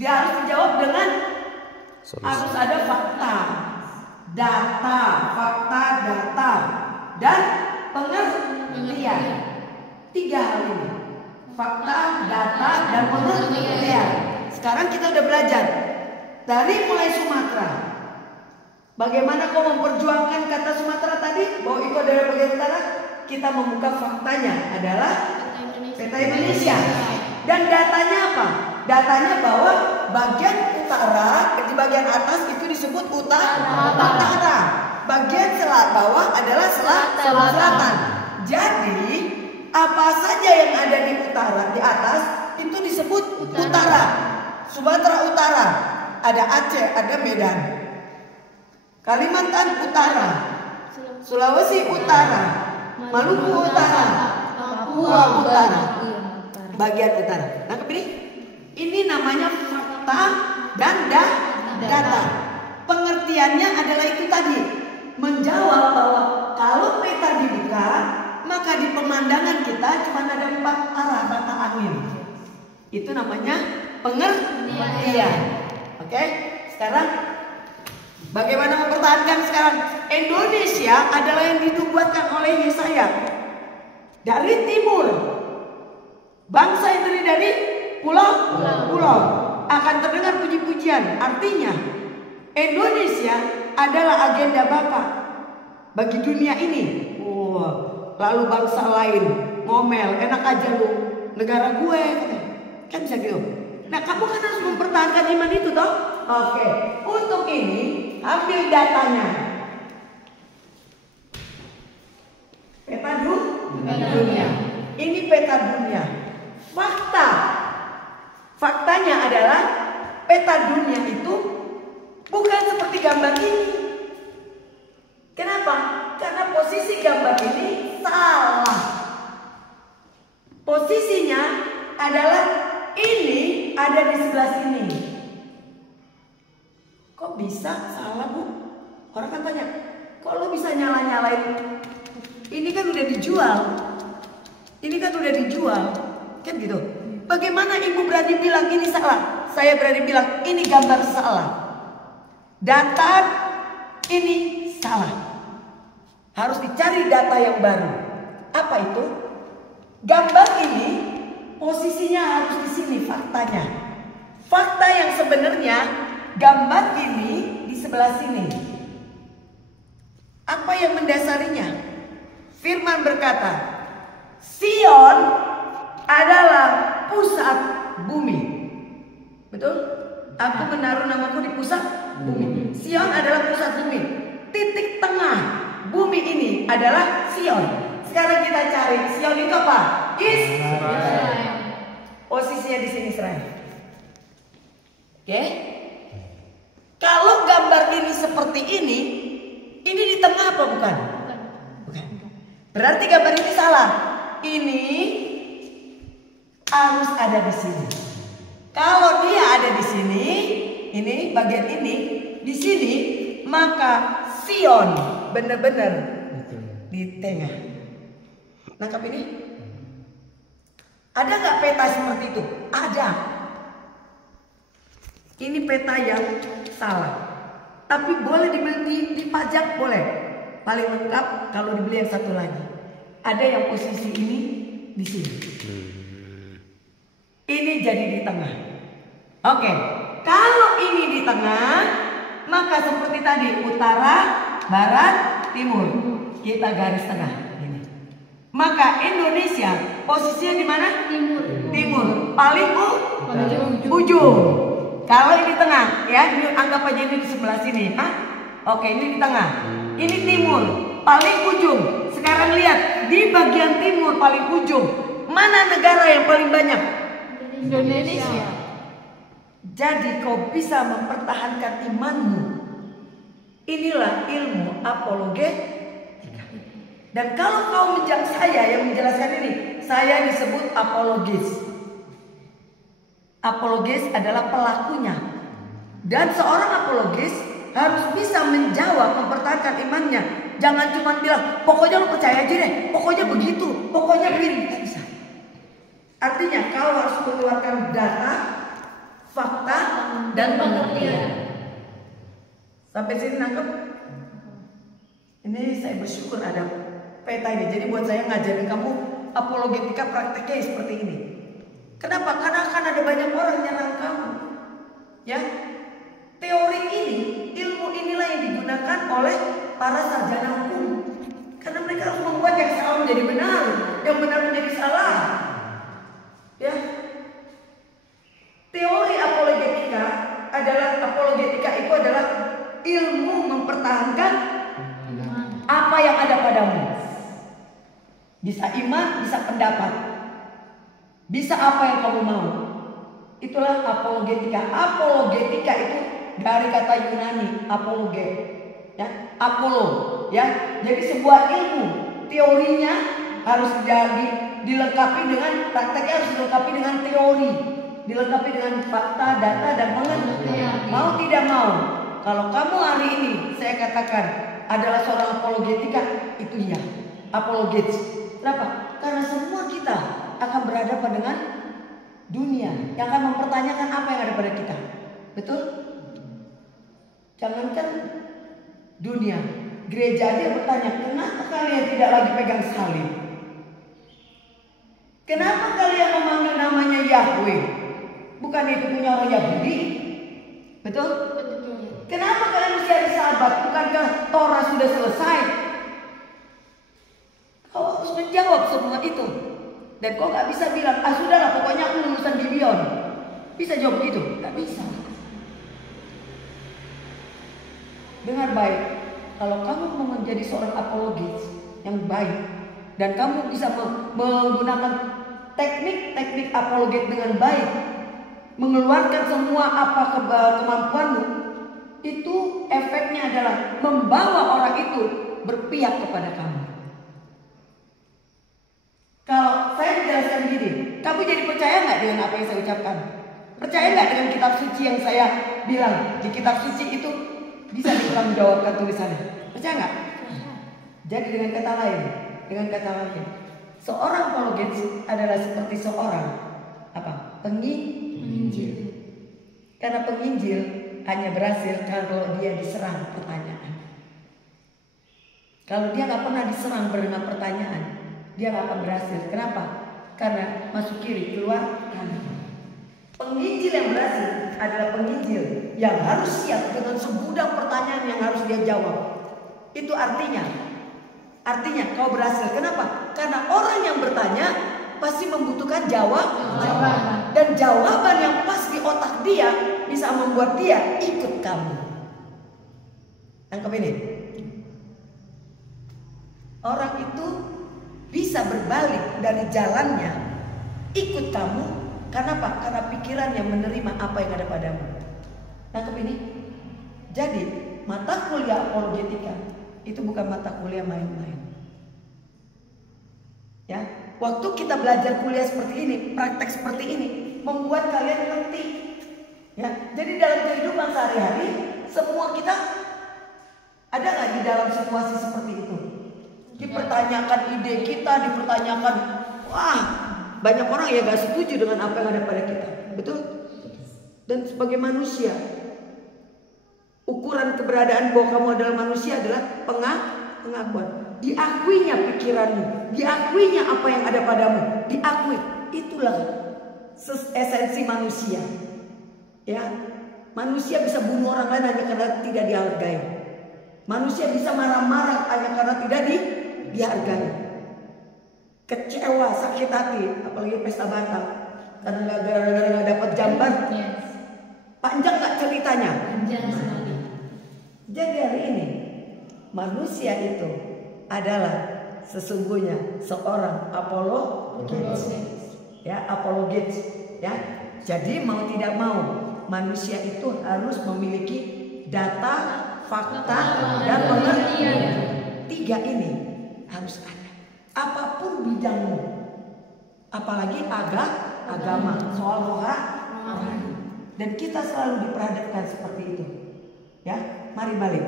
Dia harus dijawab dengan harus ada fakta, data, dan pengertian. 3 hal ini. Fakta, data, dan pengertian. Sekarang kita udah belajar dari mulai Sumatera. Bagaimana kau memperjuangkan kata Sumatera tadi? Bahwa itu adalah bagian utara. Kita membuka faktanya adalah peta Indonesia. Dan datanya apa? Datanya bahwa bagian utara di bagian atas itu disebut utara. Bagian bawah adalah selatan. Jadi apa saja yang ada di utara, di atas itu disebut utara. Sumatera Utara, ada Aceh, ada Medan. Kalimantan Utara, Sulawesi Utara, Maluku Utara, Papua Utara, bagian utara. Nangkep ini? Ini namanya fakta dan data. Pengertiannya adalah itu tadi, menjawab bahwa kalau peta dibuka, maka di pemandangan kita cuma ada 4 arah mata angin. Itu namanya pengertian. Oke? Sekarang bagaimana mempertahankan sekarang? Indonesia adalah yang dinubuatkan oleh Yesaya. Dari timur, bangsa yang terdiri dari pulau akan terdengar puji-pujian. Artinya Indonesia adalah agenda Bapak bagi dunia ini. Lalu bangsa lain ngomel, enak aja lu, negara gue, kan bisa gitu. Nah, kamu kan harus mempertahankan iman itu toh. Oke, untuk ini ambil datanya. Peta dunia. Ini peta dunia. Faktanya adalah peta dunia itu bukan seperti gambar ini. Kenapa? Karena posisi gambar ini salah. Posisinya adalah ini ada di sebelah sini. Kok bisa salah, Bu? Orang kan tanya, kok lo bisa nyalain? Ini kan udah dijual. Kan gitu. Bagaimana ibu berani bilang ini salah? Saya berani bilang ini gambar salah. Data ini salah. Harus dicari data yang baru. Apa itu? Gambar ini posisinya harus di sini faktanya. Fakta yang sebenarnya gambar ini di sebelah sini. Apa yang mendasarinya? Firman berkata, Sion adalah pusat bumi. Betul? Aku menaruh namaku di pusat bumi. Sion adalah pusat bumi. Titik tengah bumi ini adalah Sion. Sekarang kita cari Sion itu apa? Israel. Posisinya di sini Israel. Oke? Kalau gambar ini seperti ini di tengah apa bukan? Bukan. Berarti gambar ini salah. Ini harus ada di sini. Kalau dia ada di sini, ini bagian ini di sini, maka Sion benar-benar di tengah. Nangkap ini? Ada nggak peta seperti itu? Ada. Ini peta yang salah. Tapi boleh dibeli dipajak, boleh. Paling lengkap kalau dibeli yang satu lagi. Ada yang posisi ini di sini. Ini jadi di tengah. Oke. Kalau ini di tengah, maka seperti tadi utara, barat, timur. Kita garis tengah. Ini. Maka Indonesia posisinya di mana? Timur. Paling ujung. Kalau ini tengah, ya, ini anggap aja ini di sebelah sini. Oke, ini di tengah. Ini timur, paling ujung. Sekarang lihat di bagian timur paling ujung. Mana negara yang paling banyak? Indonesia. Jadi kau bisa mempertahankan imanmu. Inilah ilmu apologetika. Dan kalau kau saya yang menjelaskan ini, saya disebut apologis. Apologis adalah pelakunya. Dan seorang apologis harus bisa menjawab, mempertahankan imannya. Jangan cuma bilang, pokoknya lo percaya aja deh, pokoknya begitu, pokoknya begini. Tidak bisa. Artinya kau harus mengeluarkan data, fakta, dan pengertian. Sampai sini nangkep? Ini saya bersyukur ada peta ini. Jadi buat saya ngajarin kamu apologetika prakteknya seperti ini. Kenapa? Karena akan ada banyak orang nyerang kamu. Ya, teori ini, ilmu inilah yang digunakan oleh para sarjana hukum. Karena mereka harus membuat yang salah menjadi benar, yang benar menjadi salah. Ya, teori apologetika itu adalah ilmu mempertahankan apa yang ada padamu. Bisa iman, bisa pendapat, bisa apa yang kamu mau. Itulah apologetika. Apologetika itu dari kata Yunani apologe, ya, apolo, ya. Jadi sebuah ilmu, teorinya harus dilengkapi dengan prakteknya, harus dilengkapi dengan teori, dilengkapi dengan fakta, data, dan pengertian. Mau tidak mau, kalau kamu hari ini saya katakan adalah seorang apologetika, itu ya, apologet. Kenapa? Karena semua kita akan berhadapan dengan dunia yang akan mempertanyakan apa yang ada pada kita. Betul? Jangankan dunia, gereja dia bertanya, kenapa kalian tidak lagi pegang salib? Kenapa kalian memanggil namanya Yahweh? Bukan itu punya orang Yahudi? Betul? Kenapa kalian mesti hari Sabat? Bukankah Torah sudah selesai? Kau harus menjawab semua itu. Dan kau gak bisa bilang, sudahlah pokoknya aku lulusan Gibeon. Bisa jawab begitu? Gak bisa. Dengar baik, kalau kamu mau menjadi seorang apologis yang baik, dan kamu bisa menggunakan teknik-teknik apologet dengan baik, mengeluarkan semua apa kemampuanmu, itu efeknya adalah membawa orang itu berpihak kepada kamu. Kalau saya menjelaskan begini, kamu jadi percaya nggak dengan apa yang saya ucapkan? Percaya nggak dengan kitab suci yang saya bilang? Di kitab suci itu bisa dipertanggungjawabkan tulisannya. Percaya nggak? Jadi dengan kata lain, seorang apologet adalah seperti seorang penginjil. Karena penginjil hanya berhasil kalau dia diserang pertanyaan. Kalau dia nggak pernah diserang dengan pertanyaan, dia gak akan berhasil. Kenapa? Karena masuk kiri, keluar kanan. Penginjil yang berhasil adalah penginjil yang harus siap dengan segudang pertanyaan yang harus dia jawab. Itu artinya kau berhasil. Kenapa? Karena orang yang bertanya pasti membutuhkan jawaban. Dan jawaban yang pas di otak dia bisa membuat dia ikut kamu. Tangkap ini. Orang itu bisa berbalik dari jalannya ikut kamu. Karena apa? Karena pikirannya menerima apa yang ada padamu. Nangkep ini? Jadi mata kuliah apologetika itu bukan mata kuliah main-main. Ya, waktu kita belajar kuliah seperti ini, praktek seperti ini, membuat kalian ngerti. Ya, jadi dalam kehidupan sehari-hari semua kita ada nggak di dalam situasi seperti itu? Dipertanyakan ide kita, dipertanyakan, wah, banyak orang ya gak setuju dengan apa yang ada pada kita. Betul? Dan sebagai manusia, ukuran keberadaan bahwa kamu adalah manusia adalah pengakuan. Diakuinya pikiranmu, diakuinya apa yang ada padamu, diakui. Itulah esensi manusia. Ya, manusia bisa bunuh orang lain hanya karena tidak dihargai. Manusia bisa marah-marah hanya karena tidak dihargai. Kecewa, sakit hati, apalagi pesta Batak, karena gara-gara nggak dapat jamban. Panjang nggak ceritanya? Panjang sekali. Jadi hari ini manusia itu adalah sesungguhnya seorang apologet. Ya, apologet. Ya, jadi mau tidak mau manusia itu harus memiliki data, fakta, dan pengertian. Tiga ini harus ada. Apapun bidangmu, apalagi agama, soal rohani, dan kita selalu diperhadapkan seperti itu. Ya, mari balik.